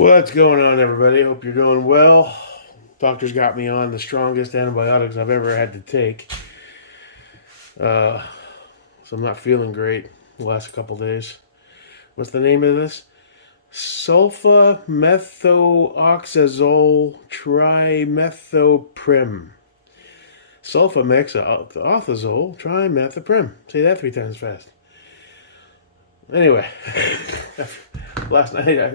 What's going on, everybody? Hope you're doing well. Doctor's got me on the strongest antibiotics I've ever had to take. Uh, so I'm not feeling great the last couple days. What's the name of this? Sulfamethoxazole trimethoprim. Sulfamethoxazole trimethoprim. Say that 3 times fast. Anyway, last night I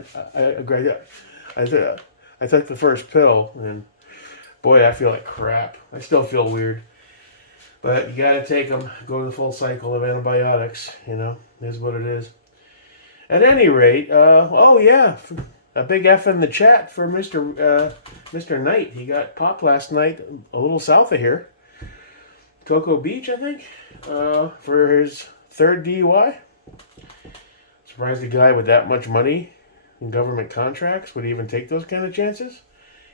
took the first pill, and boy, I feel like crap. I still feel weird, but you gotta take them. Go the full cycle of antibiotics. Is what it is. At any rate, oh yeah, a big F in the chat for Mr. Knight. He got popped last night, a little south of here, Cocoa Beach, I think, for his third DUI. Surprised a guy with that much money in government contracts would even take those kind of chances.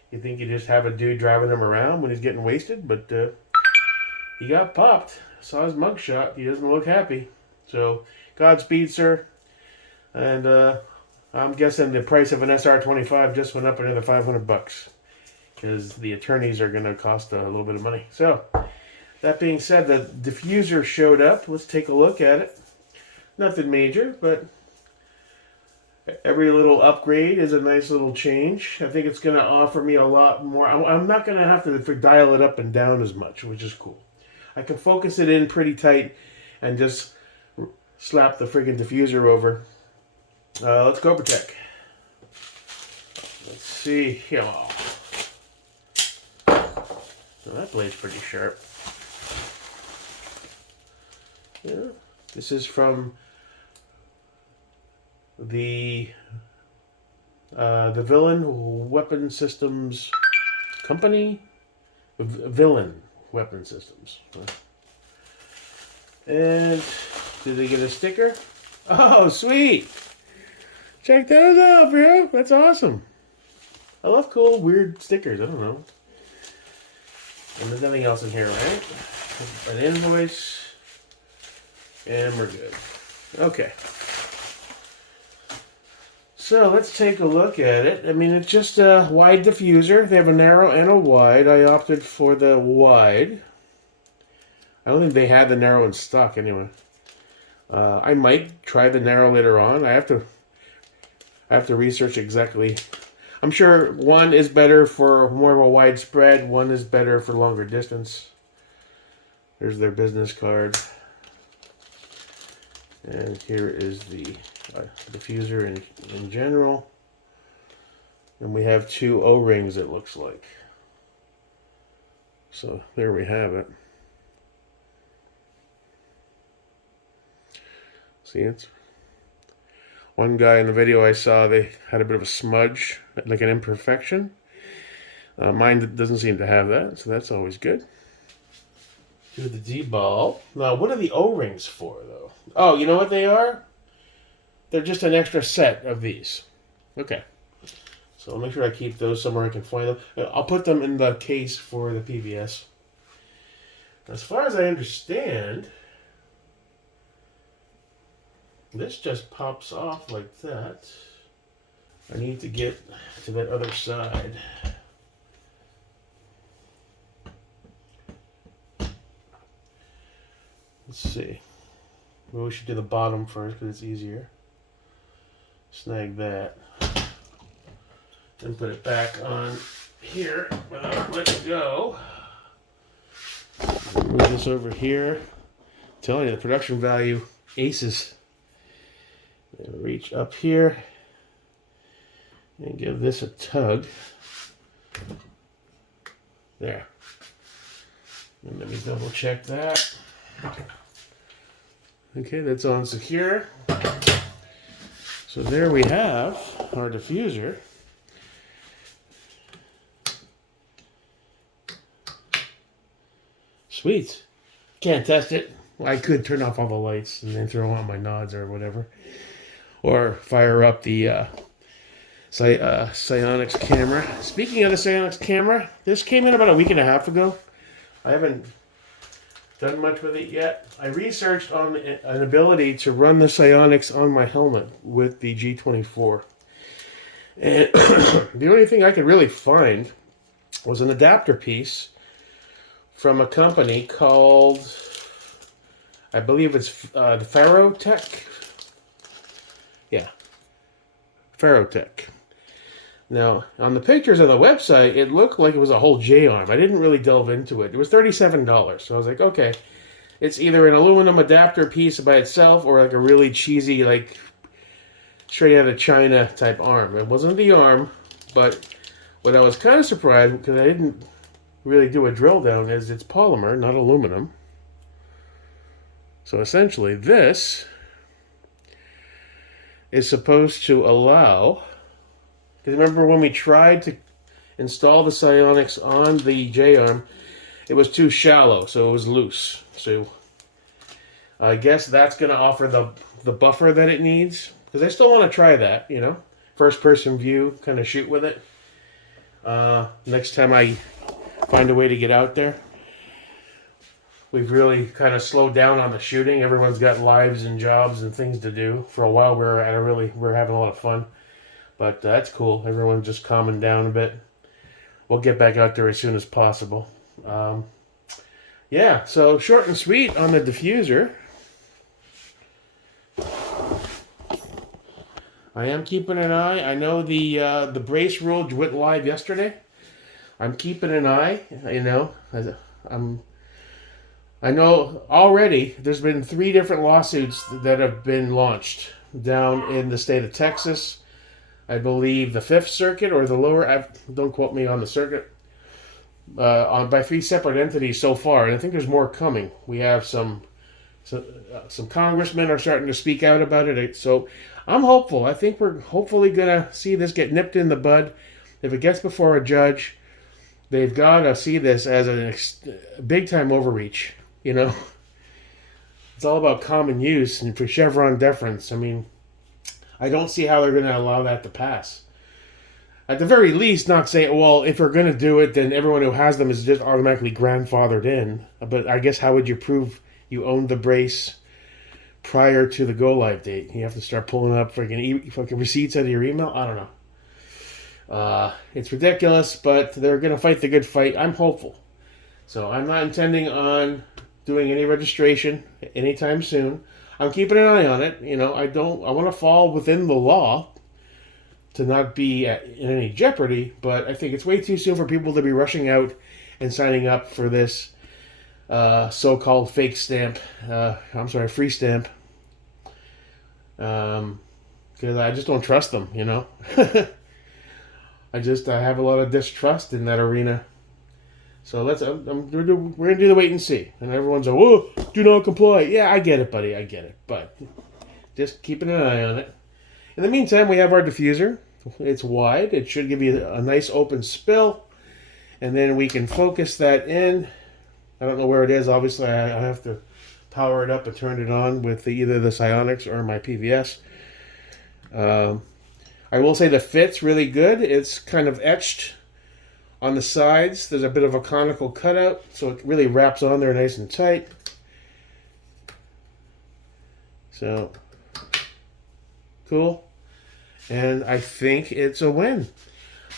You think you just have a dude driving him around when he's getting wasted, but he got popped. Saw his mugshot. He doesn't look happy. So, Godspeed, sir. And I'm guessing the price of an SR25 just went up another $500 because the attorneys are going to cost a little bit of money. So, that being said, the diffuser showed up. Let's take a look at it. Nothing major, but every little upgrade is a nice little change. I think it's going to offer me a lot more. I'm not going to have to dial it up and down as much, which is cool. I can focus it in pretty tight and just slap the friggin' diffuser over. Let's go protect. Let's see. Oh, that blade's pretty sharp. Yeah, this is from the Villain Weapon Systems Company. Villain Weapon Systems. And did they get a sticker? Oh, sweet! Check those out, bro. That's awesome. I love cool, weird stickers. I don't know. And there's nothing else in here, right? An invoice. And we're good. Okay. So let's take a look at it. I mean, it's just a wide diffuser. They have a narrow and a wide. I opted for the wide. I don't think they had the narrow in stock anyway. I might try the narrow later on. I have to research exactly. I'm sure one is better for more of a wide spread. One is better for longer distance. There's their business card. And here is the diffuser in general. And we have 2 O-rings, it looks like. So there we have it. See, it's one guy in the video I saw, they had a bit of a smudge, like an imperfection. Mine doesn't seem to have that, so that's always good. Do the D-ball. Now, what are the O-rings for, though? Oh, you know what they are? They're just an extra set of these. Okay. So I'll make sure I keep those somewhere I can find them. I'll put them in the case for the PVS. As far as I understand, this just pops off like that. I need to get to that other side. Let's see. Maybe we should do the bottom first because it's easier. Snag that. Then put it back on here without letting it go. Move this over here. I'm telling you, the production value aces. And reach up here and give this a tug. There. And let me double check that. Okay, that's on secure. So there we have our diffuser. Sweet. Can't test it. I could turn off all the lights and then throw on my nods or whatever. Or fire up the Psionics camera. Speaking of the Psionics camera, this came in about a week and a half ago. I haven't done much with it yet. I researched on an ability to run the Psionics on my helmet with the G24. And the only thing I could really find was an adapter piece from a company called, I believe it's the Ferrotech. Yeah, Ferrotech. Now, on the pictures on the website, it looked like it was a whole J-arm. I didn't really delve into it. It was $37. So I was like, okay, it's either an aluminum adapter piece by itself or like a really cheesy, like straight out of China type arm. It wasn't the arm, but what I was kind of surprised, because I didn't really do a drill down, is it's polymer, not aluminum. So essentially, this is supposed to allow. Because remember when we tried to install the psionics on the J-arm, it was too shallow, so it was loose. So I guess that's going to offer the buffer that it needs. Because I still want to try that, you know. First person view, kind of shoot with it. Next time I find a way to get out there. We've really kind of slowed down on the shooting. Everyone's got lives and jobs and things to do. For a while, we're having a lot of fun, but that's cool. Everyone's just calming down a bit. We'll get back out there as soon as possible. Yeah, so short and sweet on the diffuser. I am keeping an eye. I know the brace rule went live yesterday. I'm keeping an eye. You know, I know already there's been 3 different lawsuits that have been launched down in the state of Texas. I believe the Fifth Circuit or the lower. Don't quote me on the circuit. By 3 separate entities so far, and I think there's more coming. We have some congressmen are starting to speak out about it. So I'm hopeful. I think we're hopefully gonna see this get nipped in the bud. If it gets before a judge, they've got to see this as a big time overreach. You know, it's all about common use and for Chevron deference. I mean, I don't see how they're going to allow that to pass. At the very least, not say, well, if we're going to do it, then everyone who has them is just automatically grandfathered in. But I guess how would you prove you owned the brace prior to the go live date? You have to start pulling up fucking receipts out of your email? I don't know. It's ridiculous, but they're going to fight the good fight. I'm hopeful. So I'm not intending on doing any registration anytime soon. I'm keeping an eye on it. You know, I want to fall within the law to not be in any jeopardy, but I think it's way too soon for people to be rushing out and signing up for this so-called fake stamp. Free stamp. Because I just don't trust them, you know. I have a lot of distrust in that arena. So we're gonna do the wait and see. And everyone's like, "Whoa, do not comply." Yeah, I get it, buddy. I get it. But just keeping an eye on it. In the meantime, we have our diffuser. It's wide. It should give you a nice open spill, and then we can focus that in. I don't know where it is. Obviously, I have to power it up and turn it on with either the psionics or my PVS. I will say the fit's really good. It's kind of etched on the sides. There's a bit of a conical cutout, so it really wraps on there nice and tight. So, cool. And I think it's a win.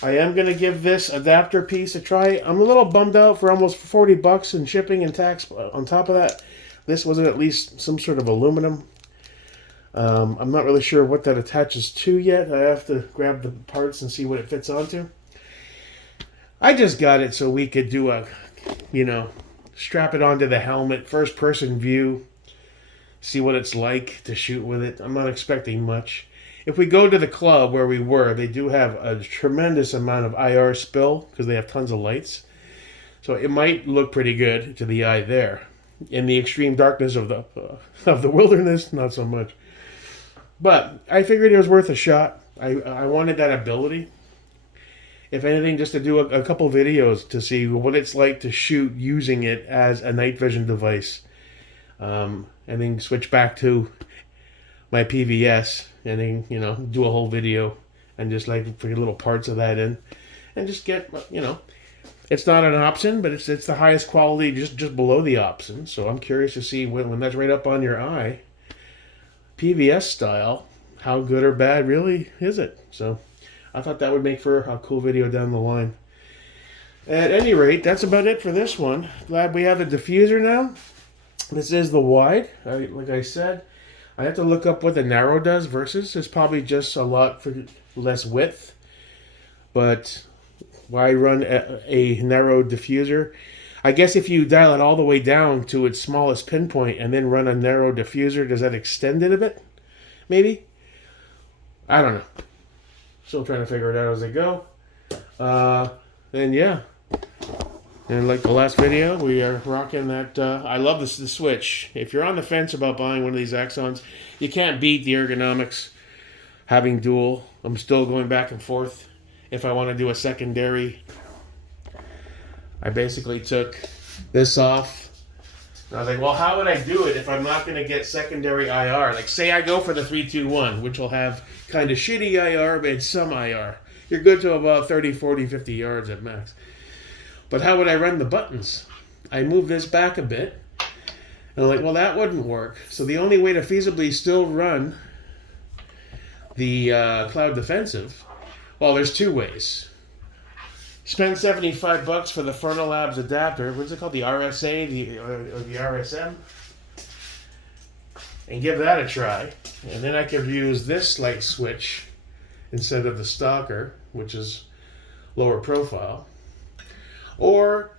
I am going to give this adapter piece a try. I'm a little bummed out for almost $40 in shipping and tax. On top of that, this wasn't at least some sort of aluminum. I'm not really sure what that attaches to yet. I have to grab the parts and see what it fits onto. I just got it so we could do strap it onto the helmet, first person view, see what it's like to shoot with it. I'm not expecting much. If we go to the club where we were, they do have a tremendous amount of IR spill because they have tons of lights. So it might look pretty good to the eye there. In the extreme darkness of the wilderness, not so much. But I figured it was worth a shot. I wanted that ability. If anything, just to do a couple videos to see what it's like to shoot using it as a night vision device. And then switch back to my PVS and then, do a whole video and just like put little parts of that in. And just get, it's not an option, but it's the highest quality just below the option. So I'm curious to see when that's right up on your eye, PVS style, how good or bad really is it? So I thought that would make for a cool video down the line. At any rate, that's about it for this one. Glad we have a diffuser now. This is the wide. Like I said, I have to look up what the narrow does versus. It's probably just a lot for less width. But why run a narrow diffuser? I guess if you dial it all the way down to its smallest pinpoint and then run a narrow diffuser, does that extend it a bit? Maybe? I don't know. Still trying to figure it out as I go. And yeah. And like the last video, we are rocking that. I love the switch. If you're on the fence about buying one of these Axons, you can't beat the ergonomics having dual. I'm still going back and forth. If I want to do a secondary, I basically took this off. And I was like, well, how would I do it if I'm not going to get secondary IR? Like, say I go for the 321, which will have kind of shitty IR, but some IR. You're good to about 30, 40, 50 yards at max. But how would I run the buttons? I moved this back a bit. And I'm like, well, that wouldn't work. So the only way to feasibly still run the Cloud Defensive, well, there's two ways. Spend $75 for the Frontal Labs adapter. What's it called? The RSA or the RSM? And give that a try. And then I could use this light switch instead of the Stalker, which is lower profile. Or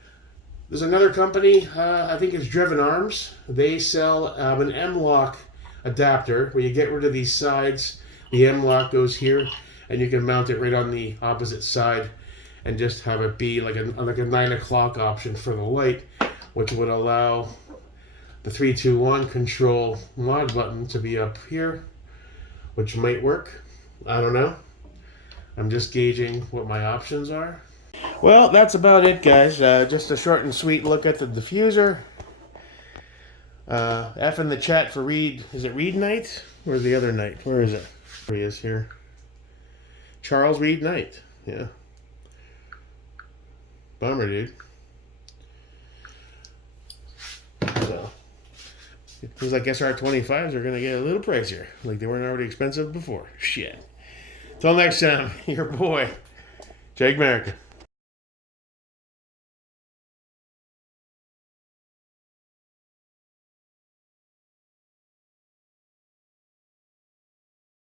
there's another company, I think it's Driven Arms. They sell an M-Lock adapter where you get rid of these sides. The M-Lock goes here, and you can mount it right on the opposite side and just have it be like a 9 o'clock option for the light, which would allow the 321 control mod button to be up here, which might work. I don't know. I'm just gauging what my options are. Well, that's about it, guys. Just a short and sweet look at the diffuser. F in the chat for Reed. Is it Reed Knight? Or the other Knight? Where is it? There he is here. Charles Reed Knight. Yeah. Bummer, dude. So, it seems like SR25s are going to get a little pricier. Like they weren't already expensive before. Shit. Till next time, your boy, Jake America.